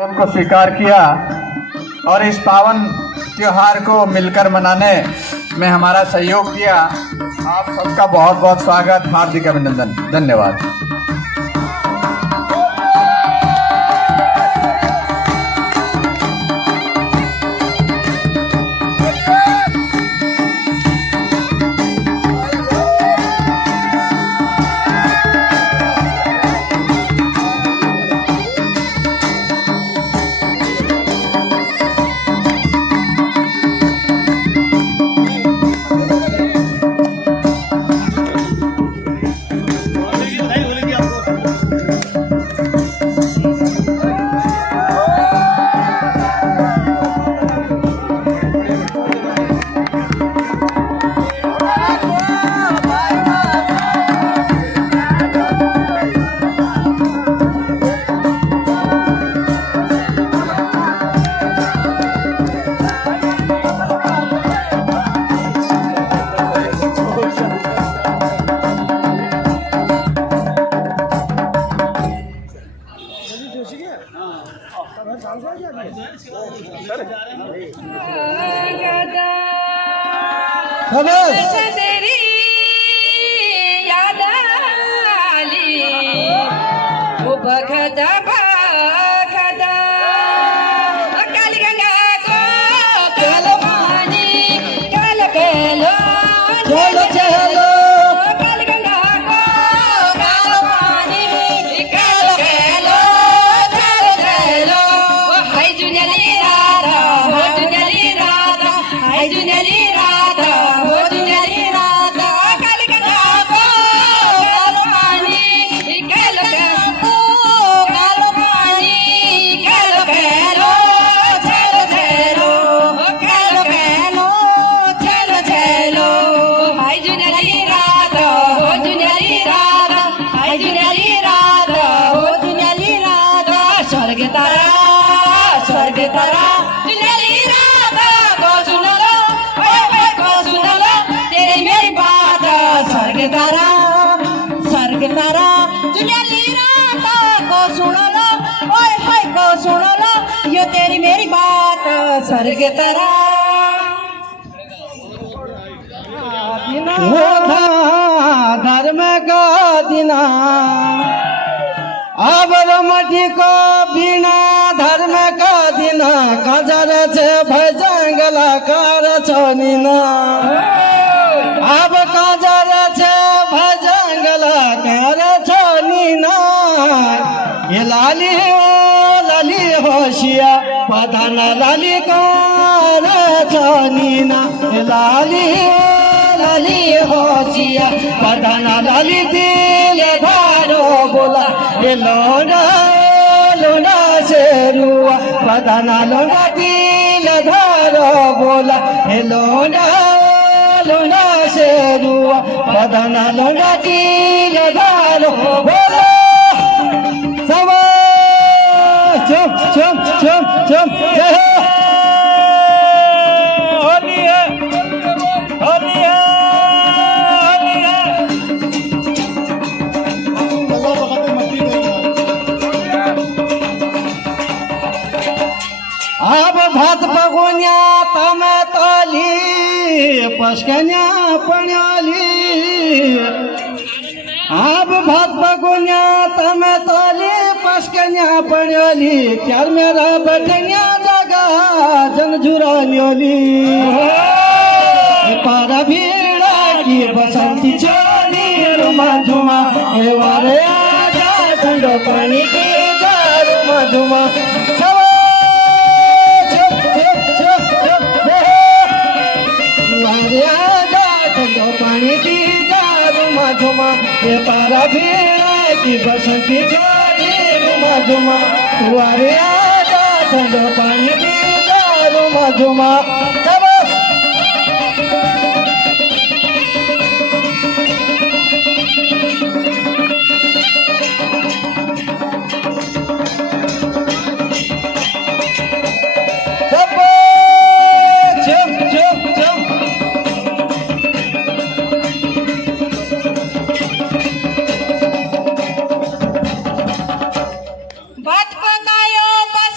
को स्वीकार किया और इस पावन त्योहार को मिलकर मनाने में हमारा सहयोग किया। आप सबका बहुत बहुत स्वागत, हार्दिक अभिनंदन, धन्यवाद। तेरी याद आली वो बखदा बखदा कालगंगा को कालो पानी काल केलो चलो चलो कालगंगा को कालो पानी काल केलो चलो चलो हाय जुनेली राधा हो जुनेली राधा हाय जुनेली राधा हो जुनेली राधा कालगंगा को कालो पानी काल केलो कालो पानी काल केलो चलो चलो कालो केलो चलो चलो हाय जुनेली राधा हो जुनेली राधा हाय जुनेली राधा हो जुनेली राधा स्वर्ग तारा जुनेली राधा को सुन लो ओए को सुन लो तेरी मेरी बात स्वर्ग तारा जुनेली राधा को सुन लो ओए को सुन लो ये तेरी मेरी बात स्वर्ग तारा धर्म का दिना आबर मठी को बिना धर्म का दिना कजर छे भजंगला कर छोनिना अब कजर छे भजंगला कर छोनिना ये लाली होशिया पधन लाली कर छोनिना ये लाली होशिया पधन लाली दिल धारो बोला ये लोना शेरुआ पधना लोना दिल धारो बोला ये लोना शेरुआ पधना लोना दिल धारो बोला सब चुप चुप चुप चुप होली है होली है अब भात बगोन्या तमे तली पसकन्या पण्याली अब भात बगोन्या तमे तली पसकन्या पण्याली त्यार मेरा बटन्या जगा जनझुरान्योली पर भीड़ा की बसंती चोली रुमा झुमा वारे आजा ठंडो पानी की जा रुमा झुमा पानी की रुमा झुमा ये पारा भीड़ा की बसंती चोरी रुमा झुमा तुम्हारे आजा ठंडो पानी की रुमा झुमा भात पकायो बस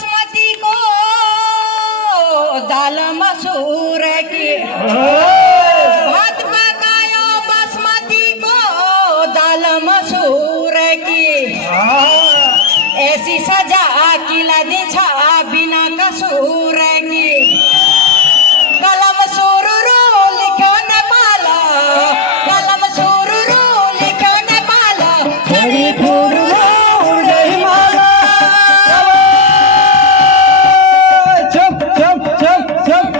दी छा बिना कसूर की कलम सुरुरु लिखो न पाला कलम सुरुरु लिखो न पाला खड़ी फूल उड़ई माला चुप चुप चुप चुप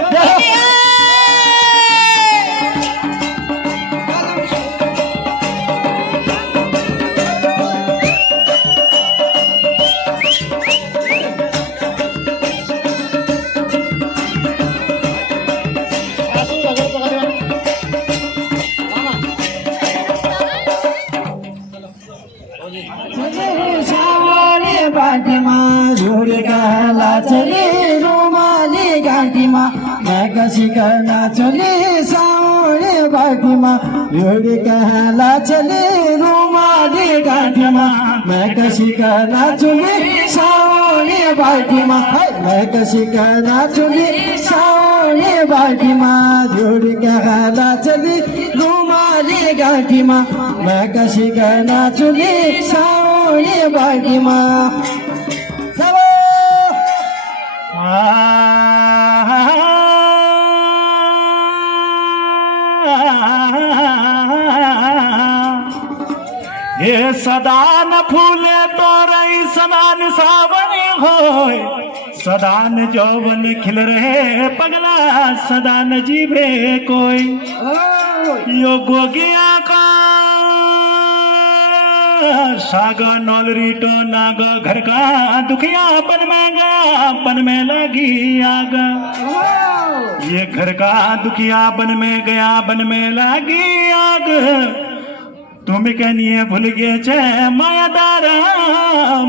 सावरे बाटीमा झुड काला चली रुमाली घाँटीमा मैं कसी करना चली सावरे बाटीमा झुड काला चली रुमाली घाँटीमा मैं कसी करना चली सावरे बाटीमा मैं कसी करना चली सावरे बाटीमा झुड काला चली रुमाली घाँटीमा मैं कसी करना चली सावरे बाटीमा हे सदान फूले तोरई सदान सावनी होय सदान जौवन खिल रहे पगला सदान जीवे कोई यो गोगिया का सागा नौलरी तो नाग घर का दुखिया बन में लगी आग ये घर का दुखिया बन में गया बन में लगी आग तुम कहनिए भूल गए छे मायादारा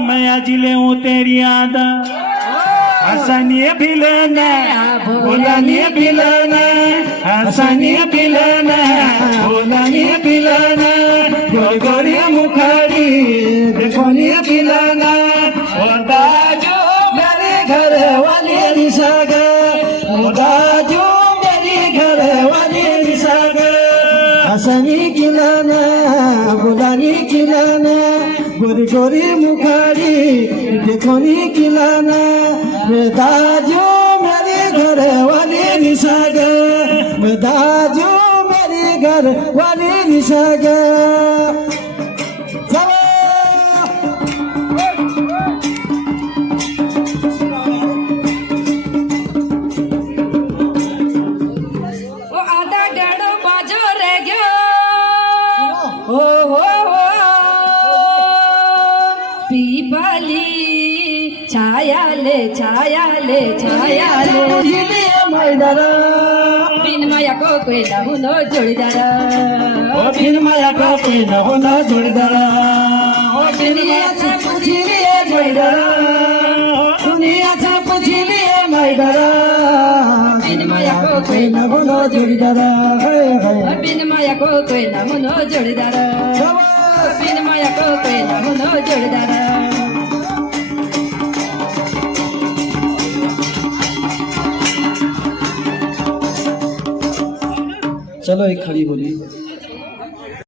मैं जिले हूँ तेरी आदा हसनिए भी लेना बोलानिए भी लेना हसनिए भी लेना बोलानिए भी लेना गोरी मुखारी देखोनिए भी लेना होता जो मेरे घर वाली निशागा होता जो मेरी घर वाली निशागा हसनी खिलाना बोलानी खिलाना गोरी गोरी मुखारी देखोनी खिलाना दाजो मेरे घर वाले निशागा दाजो मेरे घर वाले निशागा ओ आधा डाड़ो बाजो रह गयो ओ हो पीपली छाया ले छाया ले छाया ले बिन माया को कोई न हुनो जोड़ीदार बिन माया को कोई न हुनो जोड़ीदार दुनिया से पूछी लिए जोड़ीदार दुनिया से पूछी लिए माईदार बिन माया को कोई न हुनो जोड़ीदार बिन माया को कोई न हुनो जोड़ीदार बिन माया को कोई न हुनो जोड़ीदार चलो एक खड़ी बोली